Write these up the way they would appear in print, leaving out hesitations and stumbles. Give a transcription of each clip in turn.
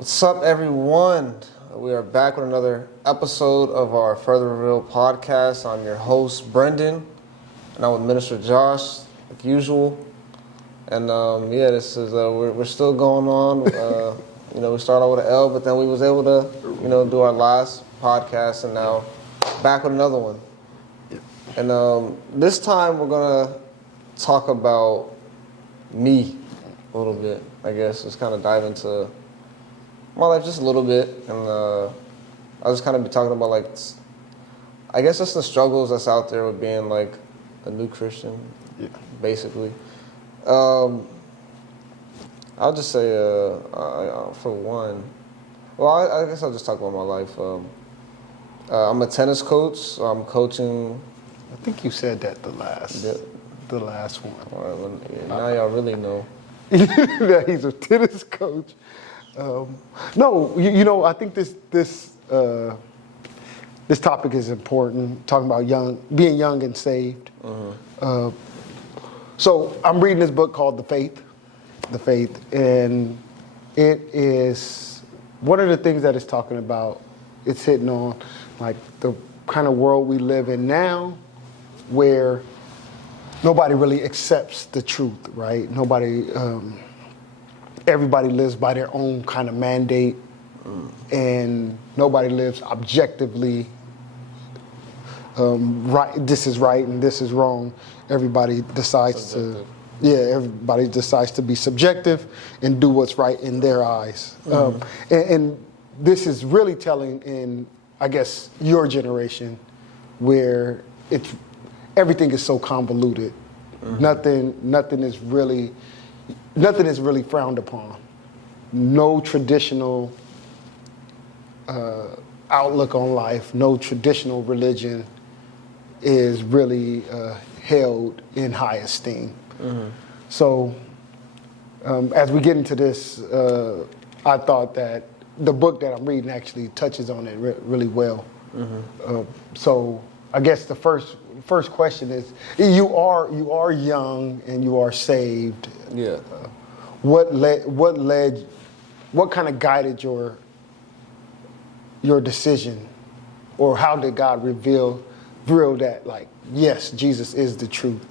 What's up, everyone? We are back with another episode of our Further Reveal podcast. I'm your host, Brendan, and I'm with Minister Josh, like usual. And this is we're still going on. We started out with an L, but then we was able to, do our last podcast, and now back with another one. And this time we're gonna talk about me a little bit. I guess just kind of dive into my life just a little bit, and I'll just kind of be talking about I guess just the struggles that's out there with being like a new Christian, basically. I'll just say, for one, I guess I'll just talk about my life. I'm a tennis coach. So I'm coaching. I think you said that the last one. All right, now y'all really know that he's a tennis coach. I think this topic is important. Talking about being young and saved. So I'm reading this book called The Faith, and it is one of the things that it's talking about. It's hitting on like the kind of world we live in now, where nobody really accepts the truth, right? Everybody lives by their own kind of mandate, and nobody lives objectively. Right, this is right and this is wrong. Everybody decides to be subjective and do what's right in their eyes. And this is really telling in, I guess, your generation, where everything is so convoluted. Nothing is really frowned upon. No traditional outlook on life, no traditional religion is really held in high esteem. So as we get into this, I thought that the book that I'm reading actually touches on it really well. So I guess the first question is, you are young and you are saved. Yeah. What kind of guided your decision, or how did God reveal that, like, yes, Jesus is the truth?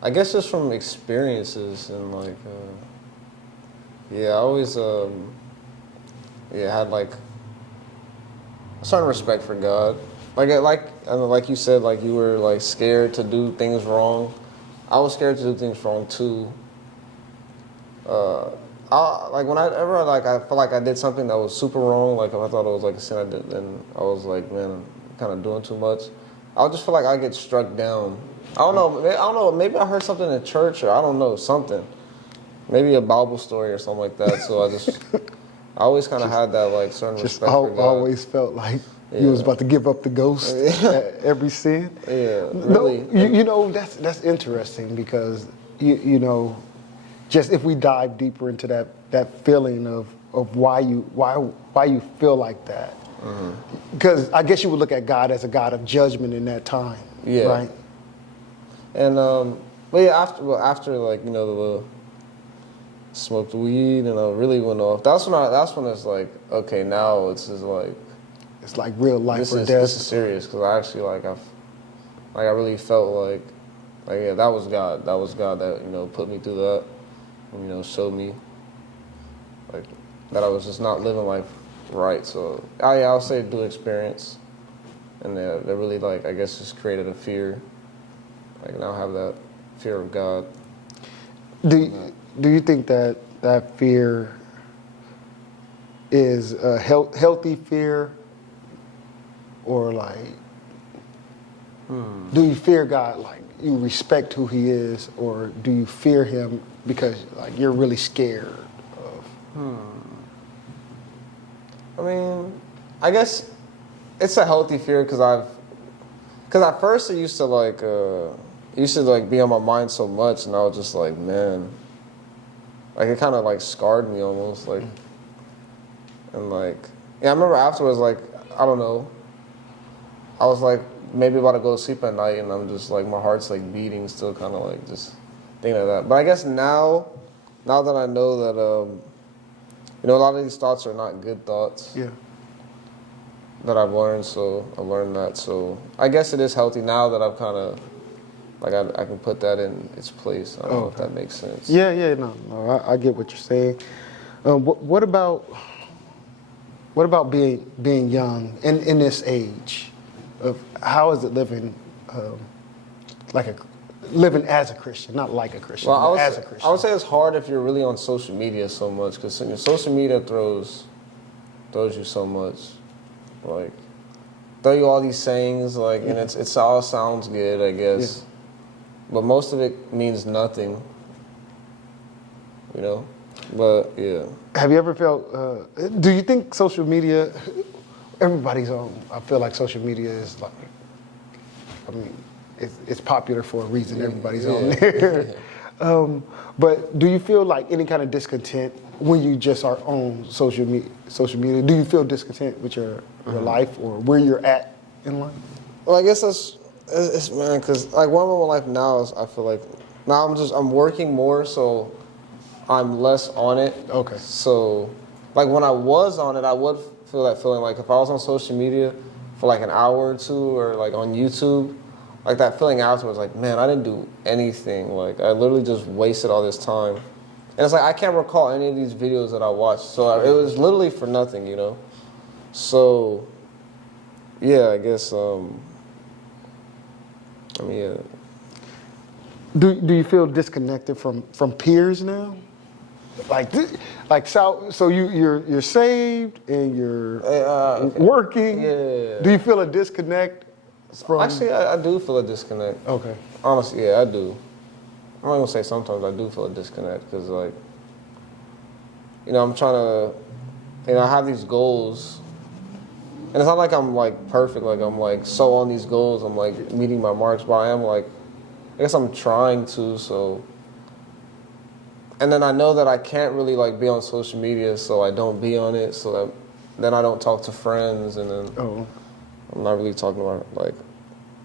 I guess just from experiences and I always had like a certain respect for God. Like you said, like you were like scared to do things wrong. I was scared to do things wrong too. Whenever I felt like I did something that was super wrong, like if I thought it was like a sin I did, then I was like, man, I'm kind of doing too much. I would just feel like I get struck down. I don't know. Maybe I heard something in church, or I don't know, something. Maybe a Bible story or something like that. So I always kind of had that like certain respect for God. Always felt like you was about to give up the ghost at every sin. Yeah, really. No, that's interesting, because just if we dive deeper into that feeling of why you feel like that, because I guess you would look at God as a God of judgment in that time, right? And after like the smoked weed and I really went off. That's when it's like, okay, now it's just like it's like real life or death. This is serious, because I actually I really felt like that was God. That was God that put me through that. And, showed me like that I was just not living life right. So I'll say through experience, and that really I guess just created a fear. Like now I have that fear of God. Do you think that fear is a healthy fear, or do you fear God like you respect who He is, or do you fear Him because like you're really scared of? I mean, I guess it's a healthy fear, because at first it used to be on my mind so much, and I was just like, man, like it kind of scarred me almost, and I remember afterwards, I don't know, I was maybe about to go to sleep at night, and I'm just my heart's beating still, kind of just thinking of that. But I guess now that I know that, a lot of these thoughts are not good thoughts. Yeah. That I've learned, so I've learned that. So I guess it is healthy now that I've kind of, like, I can put that in its place. I don't know if that makes sense. Yeah, no, I get what you're saying. What about being young in this age? Of how is it living, living as a Christian, not like a Christian, but as a Christian? I would say it's hard if you're really on social media so much, because social media throws you so much. Like, throw you all these sayings, like, and it's all sounds good, I guess. Yeah. But most of it means nothing, But, yeah. Have you ever felt, do you think social media, everybody's on, I feel like social media is like, it's popular for a reason, everybody's on there. But do you feel like any kind of discontent when you just are on social media? Do you feel discontent with your life or where you're at in life? Well, I guess it's man, because like one of my life now is I feel like now I'm working more, so I'm less on it. Okay. So like when I was on it, I would feel that feeling like if I was on social media for like an hour or two or like on YouTube, like that feeling afterwards, like, man, I didn't do anything. Like I literally just wasted all this time. And it's like I can't recall any of these videos that I watched. So it was literally for nothing, So, yeah, I guess, yeah. Do you feel disconnected from peers now? So you're saved and you're working. Yeah. Do you feel a disconnect from? Actually, I do feel a disconnect. Okay. Honestly, yeah, I do. I'm not gonna say sometimes I do feel a disconnect because, like, I'm trying to, I have these goals, and it's not like I'm like perfect, like I'm like so on these goals, I'm like meeting my marks, but I am like, I guess I'm trying to. So, and then I know that I can't really like be on social media, so I don't be on it. So that then I don't talk to friends, and then I'm not really talking about like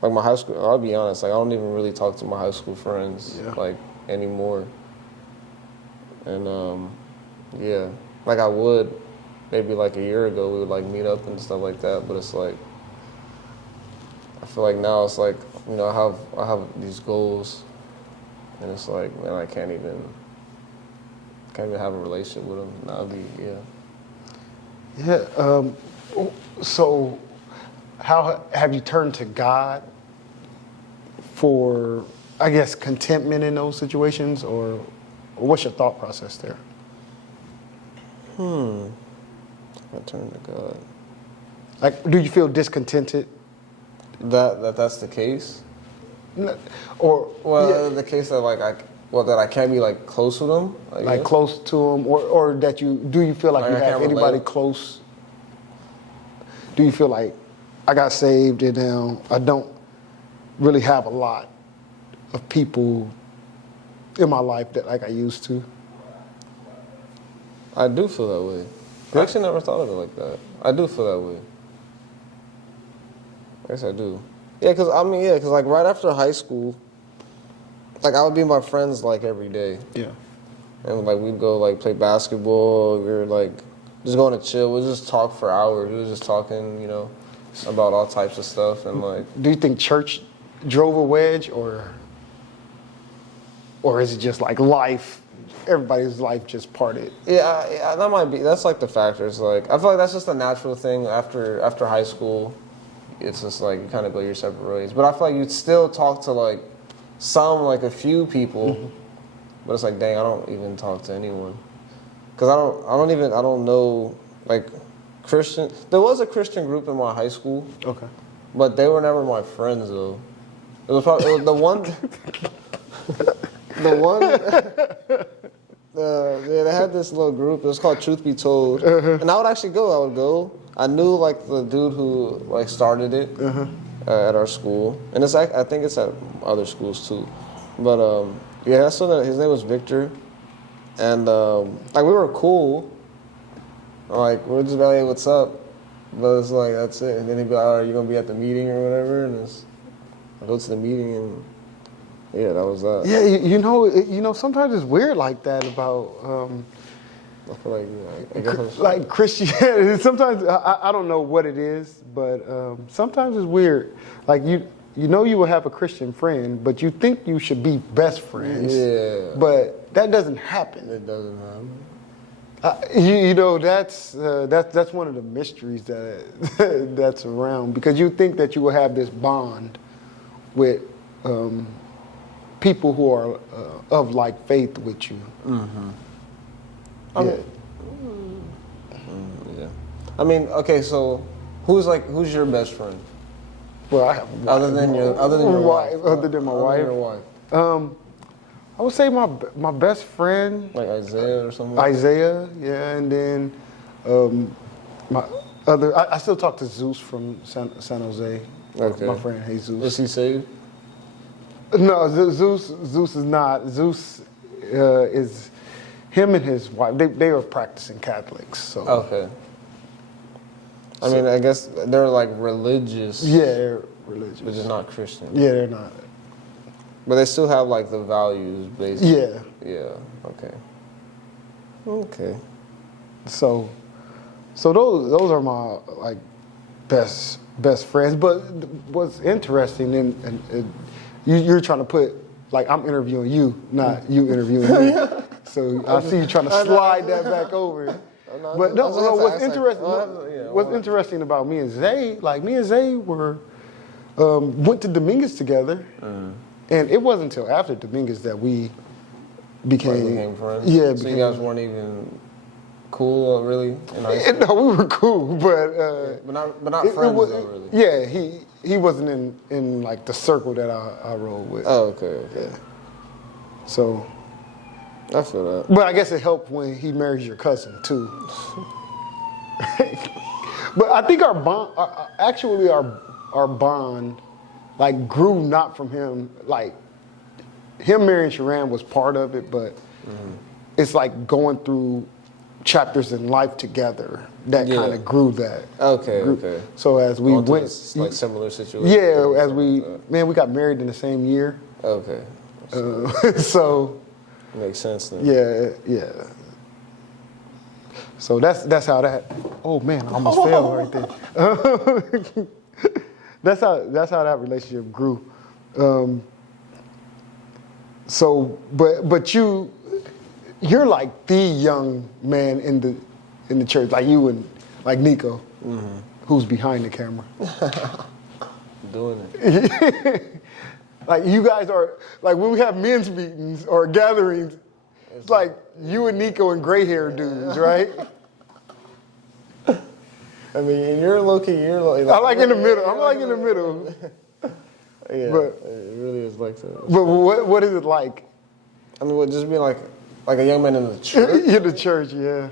my high school. I'll be honest, like I don't even really talk to my high school friends like anymore. And yeah, like I would maybe like a year ago, we would like meet up and stuff like that. But it's like I feel like now it's like I have these goals, and it's like, man, I can't even have a relationship with them. Now So, how have you turned to God for, I guess, contentment in those situations, or what's your thought process there? I turn to God. Like, do you feel discontented? That's the case? Or the case that that I can't be like close with them, like close to them, or that do you feel like you have anybody close? Do you feel like I got saved and now I don't really have a lot of people in my life that like I used to? I do feel that way. I actually never thought of it like that. I do feel that way. I guess I do. Yeah, because like right after high school, like I would be with my friends like every day. Yeah. And like we'd go like play basketball. We were like just going to chill. We'd just talk for hours. We were just talking, about all types of stuff. And like, do you think church drove a wedge, or is it just like life? Everybody's life just parted. Yeah, that might be. That's like the factors. Like I feel like that's just a natural thing after high school. It's just like you kind of go your separate ways. But I feel like you'd still talk to like a few people. But it's like, dang, I don't even talk to anyone. Because I don't know, like, Christian. There was a Christian group in my high school. Okay. But they were never my friends, though. It was probably the one. They had this little group. It was called Truth Be Told. And I would actually go. I would go. I knew, like, the dude who, like, started it at our school. And I think it's at other schools, too. But, yeah, so his name was Victor. And, like, we were cool. Like, we were just like, hey, what's up? But it's like, that's it. And then he'd be like, all right, you going to be at the meeting or whatever? And I go to the meeting and, Yeah, that was that. Yeah, you know, sometimes it's weird like that about. I feel like, I guess I'm Like Christianity, sometimes I don't know what it is, but sometimes it's weird. Like you know you will have a Christian friend, but you think you should be best friends. Yeah. But that doesn't happen. It doesn't happen. You know that's one of the mysteries that that's around, because you think that you will have this bond with people who are of like faith with you. Mm-hmm. Yeah. Yeah. I mean, okay, so who's your best friend? Well, I have a Other than your wife. Other than my wife. Your wife. I would say my best friend, Like Isaiah or something? Isaiah, yeah, and then my other. I still talk to Zeus from San Jose. Okay. My friend Jesus. Is he saved? No, Zeus is not. Zeus is him and his wife. They are practicing Catholics. So Okay. I mean, I guess they're like religious. yeah, they're religious, But just not Christian. Yeah, they're not. But they still have like the values, basically. Yeah. Yeah. Okay. Okay. So those are my like best friends. But what's interesting, and you're trying to put like I'm interviewing you, not you interviewing me. So I see you trying to slide that back over. But no, what's interesting? What's interesting about me and Zay, like me and Zay were went to Dominguez together, and it wasn't until after Dominguez that we became friends. Yeah, so you guys weren't even cool, really, in high school? No, we were cool, but not friends, though, really. Yeah, he wasn't in like the circle that I rolled with. Oh, okay. Yeah. So, I feel that. but I guess it helped when he marries your cousin too. But I think our bond, actually our bond, like grew not from him. Like him marrying Sharon was part of it, but it's like going through chapters in life together that kind of grew that. Okay. So as we went, like similar situations. yeah, as we got married in the same year. Okay. So Makes sense then. yeah. So that's how that. Oh man, I almost fell right there. That's how that relationship grew. So, but you're like the young man in the church, like you and like Nico, who's behind the camera. Doing it. Like you guys are like when we have men's meetings or gatherings, it's like you and Nico and gray hair dudes, right? I mean, you're low-key, I'm like in the middle. I'm like in the middle. Yeah, But- it really is like that. But what is it like I mean, what, just being like a young man in the church? in the church? Yeah.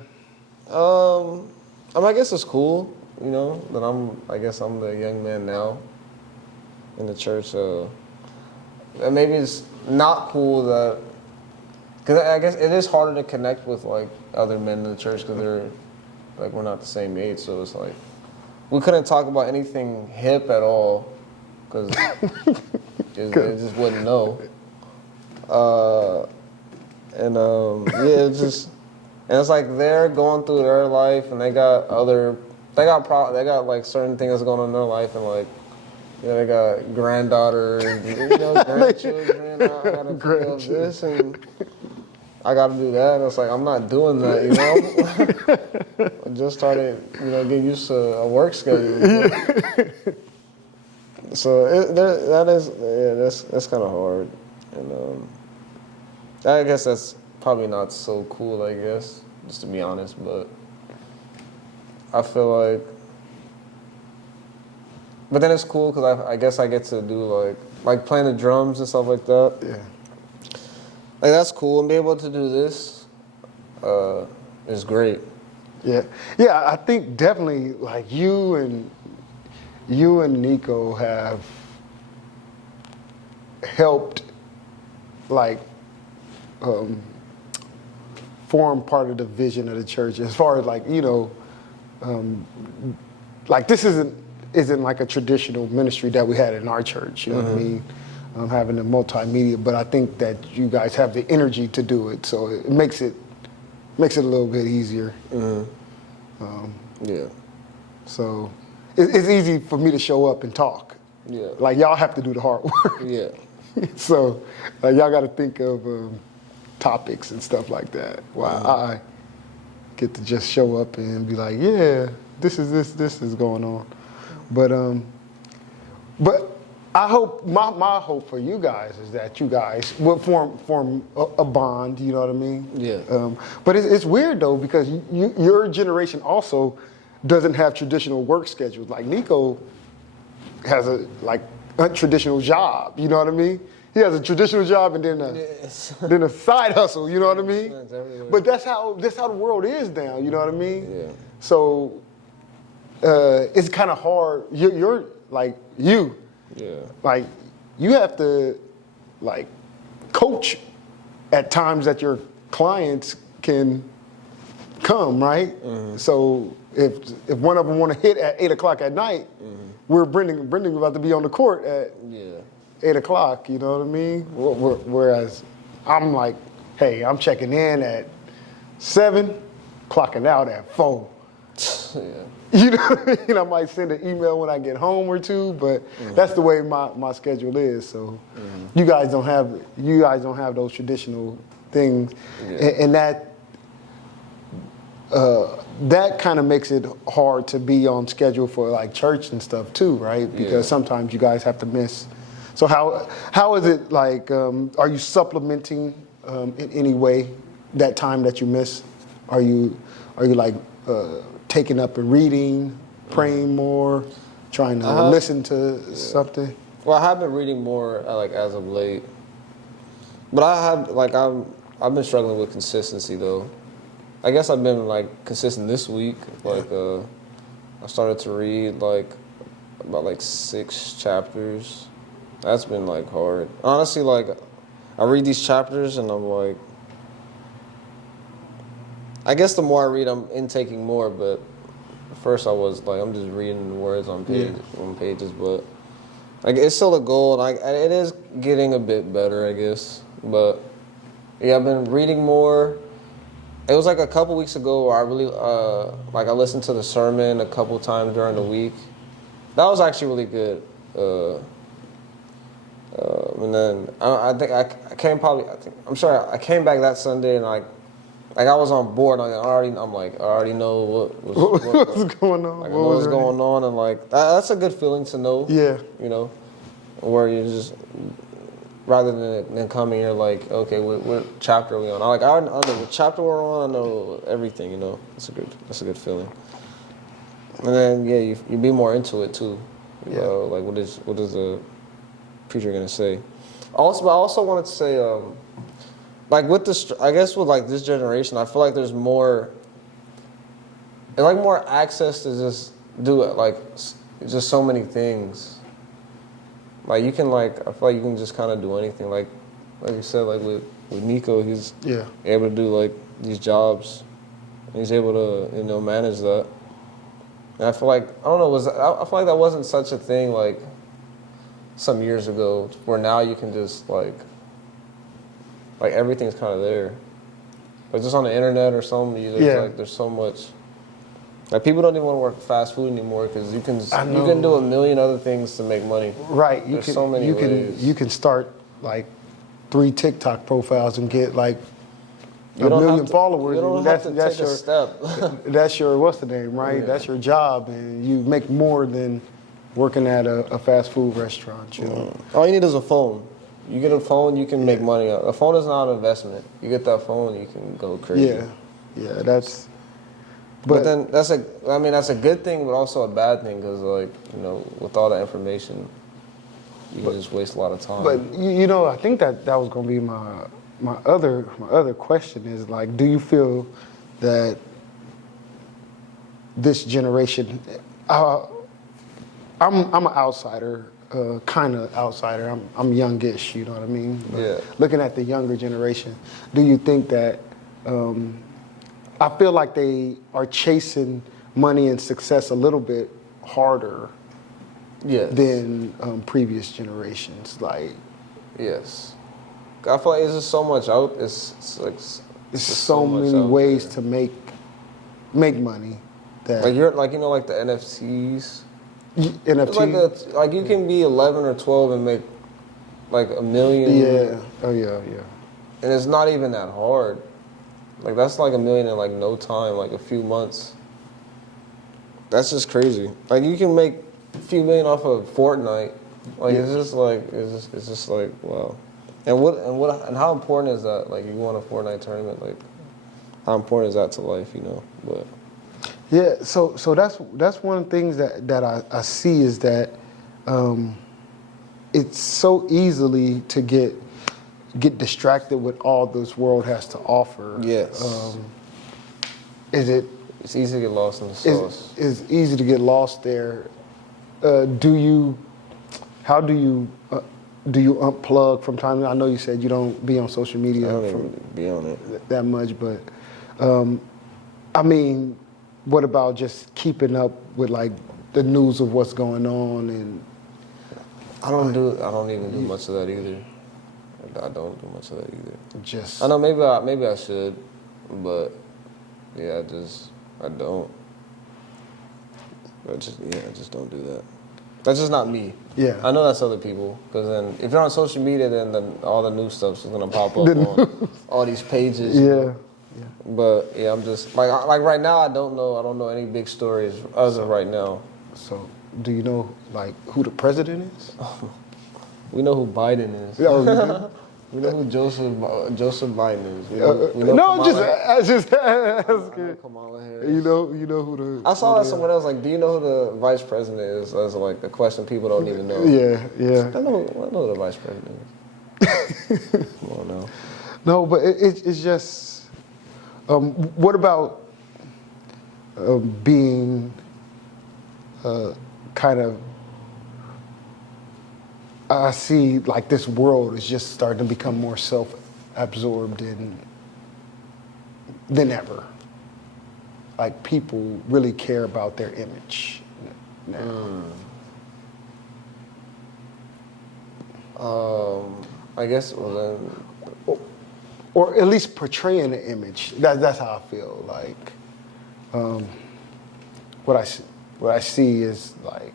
I mean, I guess it's cool, you know, that I guess I'm the young man now in the church. And maybe it's not cool that, because I guess it is harder to connect with like other men in the church because they're like we're not the same age, so it's like we couldn't talk about anything hip at all because it just wouldn't know. Yeah, it's just, and it's like they're going through their life and they got like certain things going on in their life, and like, you know, they got granddaughters, you know, grandchildren. I gotta pick up this and I gotta do that. And it's like I'm not doing that, you know. I just started, you know, getting used to a work schedule. So that's kind of hard, and I guess that's probably not so cool. I guess, just to be honest, but I feel like. But then it's cool because I guess I get to do like playing the drums and stuff like that. Yeah. Like that's cool, and be able to do this is great. Yeah. I think definitely like you and Nico have helped like form part of the vision of the church as far as like, you know, like this isn't like a traditional ministry that we had in our church, you know what I mean? having the multimedia, but I think that you guys have the energy to do it, so it makes it a little bit easier. Yeah. So it's easy for me to show up and talk. Yeah. Like y'all have to do the hard work. Yeah. So y'all got to think of topics and stuff like that. While I get to just show up and be like, yeah, this is going on. But I hope my hope for you guys is that you guys will form a bond. You know what I mean? Yeah. But it's weird though, because your generation also doesn't have traditional work schedules. Like Nico has a untraditional job. You know what I mean? He has a traditional job and then a side hustle. You know what I mean? But that's how the world is now. You know what I mean? Yeah. So it's kind of hard. You're like you. Yeah. Like you have to like coach at times that your clients can come, right? So if one of them want to hit at 8 o'clock at night, we're Brendan about to be on the court at 8 o'clock. You know what I mean? Whereas I'm like, hey, I'm checking in at 7, clocking out at 4. Yeah. You know what I mean? I might send an email when I get home or two, but that's the way my schedule is. So you guys don't have those traditional things, and that kind of makes it hard to be on schedule for like church and stuff too, right? Because sometimes you guys have to miss. So how is it like? Are you supplementing in any way that time that you miss? Are you like taking up and reading, praying more, trying to listen to something? Well, I have been reading more like as of late, but I've been struggling with consistency though. I guess I've been like consistent this week. Like I started to read like about like 6 chapters. That's been like hard. Honestly, like I read these chapters and I'm like, I guess the more I read, I'm intaking more. But at first I was like, I'm just reading the words on pages. But like it's still a goal, and it is getting a bit better, I guess. But yeah, I've been reading more. It was like a couple weeks ago where I really I listened to the sermon a couple times during the week. That was actually really good. And then I came back that Sunday and like I was on board. I already know what was going on. Like, I know what's going on, and like that's a good feeling to know. Yeah. You know, where you just rather than coming here like, okay, what chapter are we on? I know what chapter we're on. I know everything. You know, that's a good feeling. And then you be more into it too. You know, like what is the preacher gonna say? I also wanted to say. Like with this, I guess with like this generation, I feel like there's more access to just do it, like just so many things. Like you can I feel like you can just kind of do anything. Like you said, like with Nico, he's able to do like these jobs, and he's able to manage that. And I feel like I feel like that wasn't such a thing like some years ago, where now you can just like everything's kind of there. Like just on the internet or something, there's so much. Like people don't even want to work fast food anymore because you can do a million other things to make money. Right. There's so many ways. You can start like 3 TikTok profiles and get like a million followers. You don't have to take a step. That's your what's the name, right? Yeah. That's your job, and you make more than working at a fast food restaurant. You know? All you need is a phone. You get a phone, you can make money. A phone is not an investment. You get that phone, you can go crazy. Yeah, that's. But then that's a good thing, but also a bad thing because with all that information, you can just waste a lot of time. But I think that was going to be my other question is like, do you feel that this generation? I'm an outsider. Kind of outsider. I'm youngish, you know what I mean? But looking at the younger generation, do you think that I feel like they are chasing money and success a little bit harder than previous generations? Like Yes. I feel like it's just so much out. It's like It's just so much many out ways there. to make money that Like you're like like the NFTs. NFT. It's like you can be 11 or 12 and make like $1 million. Yeah. Oh yeah. And it's not even that hard. Like that's like $1 million in like no time, like a few months. That's just crazy. Like you can make a few million off of Fortnite. Like it's just like it's just like wow. And how important is that? Like you won a Fortnite tournament. Like how important is that to life? But Yeah. So that's one of the things that I see is that it's so easily to get distracted with all this world has to offer. yes, it's easy to get lost in the sauce. It's easy to get lost there. How do you unplug from time to time? I know you said you don't be on social media I don't even be on it. that much, but I mean, what about just keeping up with like the news of what's going on? And I don't even do much of that either. I don't do much of that either. just I know maybe I should, but yeah, I don't. I just don't do that. That's just not me. Yeah. I know that's other people. Because then, if you're on social media, then all the new stuff's just gonna pop up on all these pages. yeah. But yeah, I'm just like right now. I don't know any big stories as of right now. So, do you know like who the president is? We know who Biden is. Oh, you do? We know who Joseph Biden is. We know No, Kamala, just I know Kamala Harris. you know who the. I saw that someone else like, do you know who the vice president is? That's like the question people don't even know. Yeah. I know who the vice president is. Come on now. No, but it's just. What about being kind of? I see like this world is just starting to become more self-absorbed than ever. Like people really care about their image now. I guess Or at least portraying an image. That's how I feel. Like what I see is like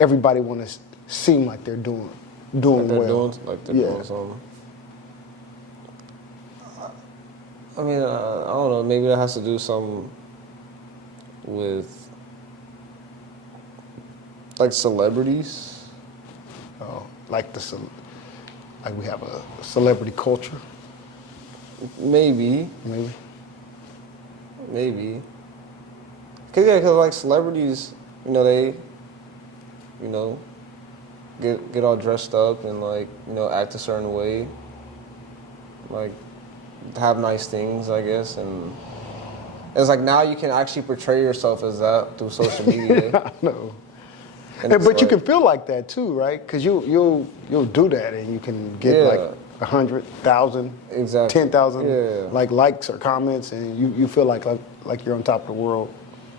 everybody want to seem like they're doing well. They're doing something. I mean, I don't know. Maybe that has to do something with like celebrities. Like like we have a celebrity culture. Maybe. Cause like celebrities, they, get all dressed up and like, act a certain way, like have nice things, I guess, and it's like now you can actually portray yourself as that through social media. I know. And it's But you like- can feel like that too, right? Because you'll do that and you can get Yeah. like 100,000, Exactly. 10,000 Yeah. like likes or comments, and you feel like you're on top of the world.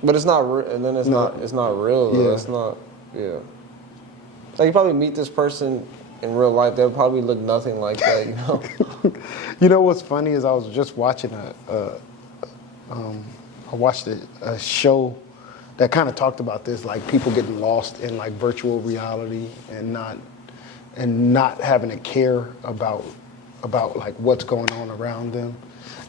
But it's not, and then it's not real. Though. Yeah. That's not, yeah. Like you probably meet this person in real life, they'll probably look nothing like that, You know what's funny is I was just watching I watched a show that kind of talked about this, like people getting lost in like virtual reality and not having to care about like what's going on around them.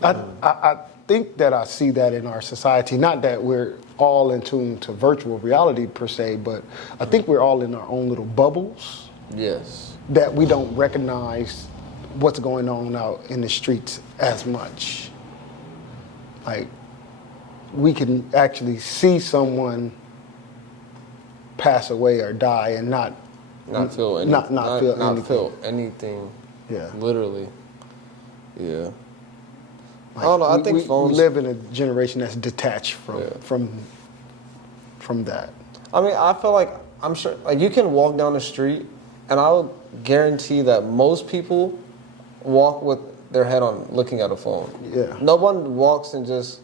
I think that I see that in our society. Not that we're all in tune to virtual reality per se, but I think we're all in our own little bubbles Yes. that we don't recognize what's going on out in the streets as much. Like we can actually see someone pass away or die and not feel anything. not feel anything. feel anything. Yeah. Literally. Yeah. Like, I don't know. I we think phones. live in a generation that's detached Yeah. from that. I mean, I feel like I'm sure. Like you can walk down the street, and I would guarantee that most people walk with their head on, looking at a phone. Yeah. No one walks and just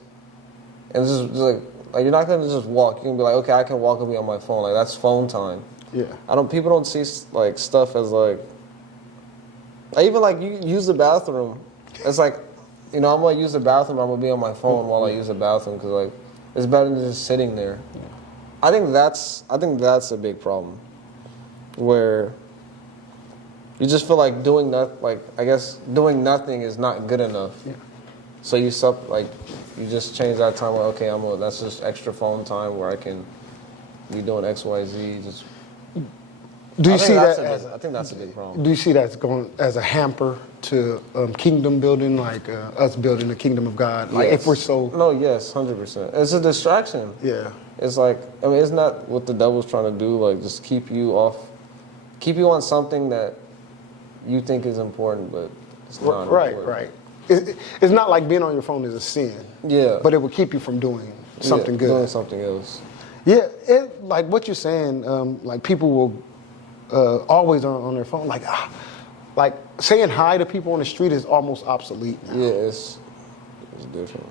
like you're not gonna just walk. You can be like, okay, I can walk and be on my phone. Like that's phone time. Yeah. People don't see like stuff as like I even like you use the bathroom. It's like, I'm gonna use the bathroom. I'm gonna be on my phone while I use the bathroom because like it's better than just sitting there. I think that's a big problem, where you just feel like doing doing nothing is not good enough. Yeah. So you just change that time. Like, okay, that's just extra phone time where I can be doing X, Y, Z. Just Do you see that I think that's a big problem. Do you see that going as a hamper to kingdom building, like us building the kingdom of God? Like if we're so yes, 100%. It's a distraction. yeah. It's like it's not what the devil's trying to do. Like just keep you on something that you think is important, but it's not Right, important. right. It's not like being on your phone is a sin. Yeah. But it will keep you from doing something good. Doing something else. Yeah, like what you're saying, like people will always on their phone, like saying hi to people on the street is almost obsolete now. Yeah, it's different.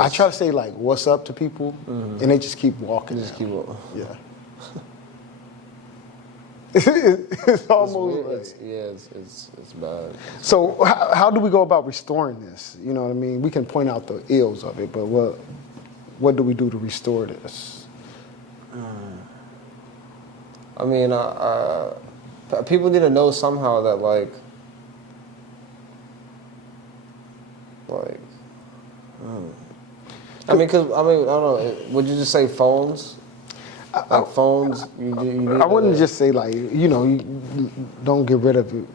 I try to say like "what's up" to people, and they just keep walking. Just keep up. Yeah. It's almost. It's bad. So how do we go about restoring this? You know what I mean? We can point out the ills of it, but what do we do to restore this? I mean, people need to know somehow that I mean, I don't know. Would you just say phones? Like phones? I wouldn't just say you don't get rid of it,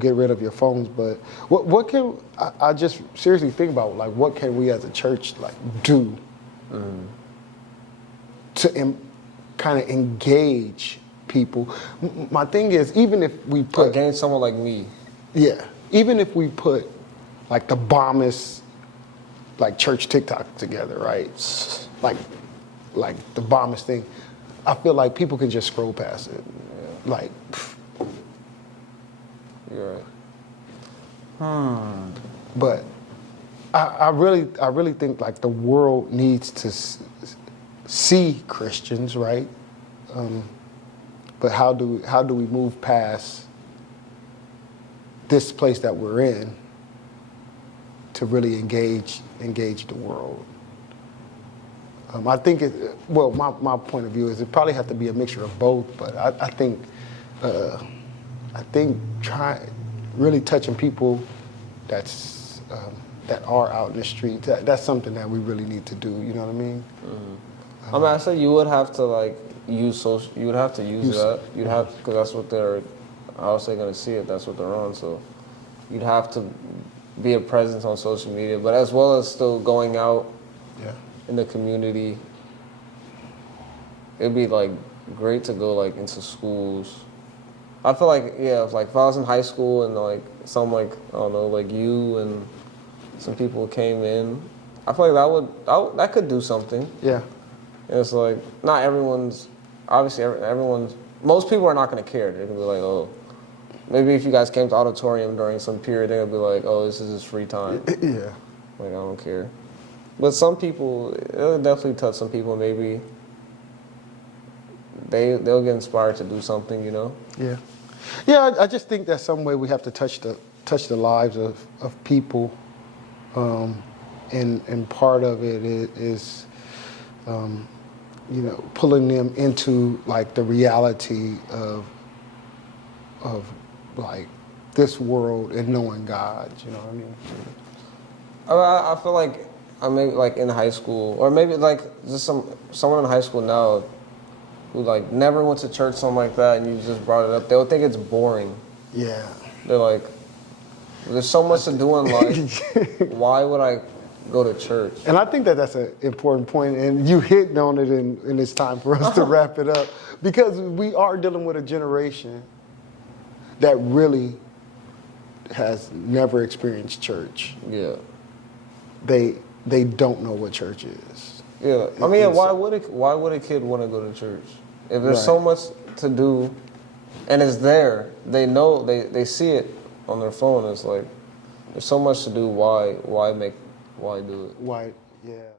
get rid of your phones. But what can I just seriously think about? Like, what can we as a church do to kind of engage people? My thing is, even if we put against someone like me. Yeah, even if we put the bombest church TikTok together, right? Like the bombest thing, I feel like people can just scroll past it. Yeah. You're right. But I really think the world needs to see Christians, right? But how do we move past this place that we're in to really engage the world? I think my point of view is it probably has to be a mixture of both, but I think really touching people that are out in the street, that's something that we really need to do. You know what I mean? Mm-hmm. I say you would have to use social. You would have to use that. You'd have because that's what they're. I was going to see it. That's what they're on. So you'd have to be a presence on social media, but as well as still going out. Yeah. In the community, it'd be great to go into schools. I feel if I was in high school and some I don't know you and some people came in, I feel like that could do something. Yeah. And it's not everyone's obviously most people are not going to care. They're going to be oh, maybe if you guys came to auditorium during some period, they're going to be oh, this is just free time. Yeah. I don't care. But some people, it'll definitely touch some people. Maybe they'll get inspired to do something, Yeah, yeah. I just think that some way we have to touch the lives of people, and part of it is, pulling them into the reality of this world and knowing God. You know what I mean? I feel I maybe in high school, or maybe just someone in high school now who never went to church, something like that, and you just brought it up, they would think it's boring. Yeah. They're there's so much to do in life. Why would I go to church? And I think that's an important point, and you hit on it, and it's time for us to wrap it up, because we are dealing with a generation that really has never experienced church. Yeah. They don't know what church is. Yeah, I mean, why would a kid want to go to church if there's so much to do, and it's there? They know they see it on their phone. It's there's so much to do. Why do it? Why? Yeah.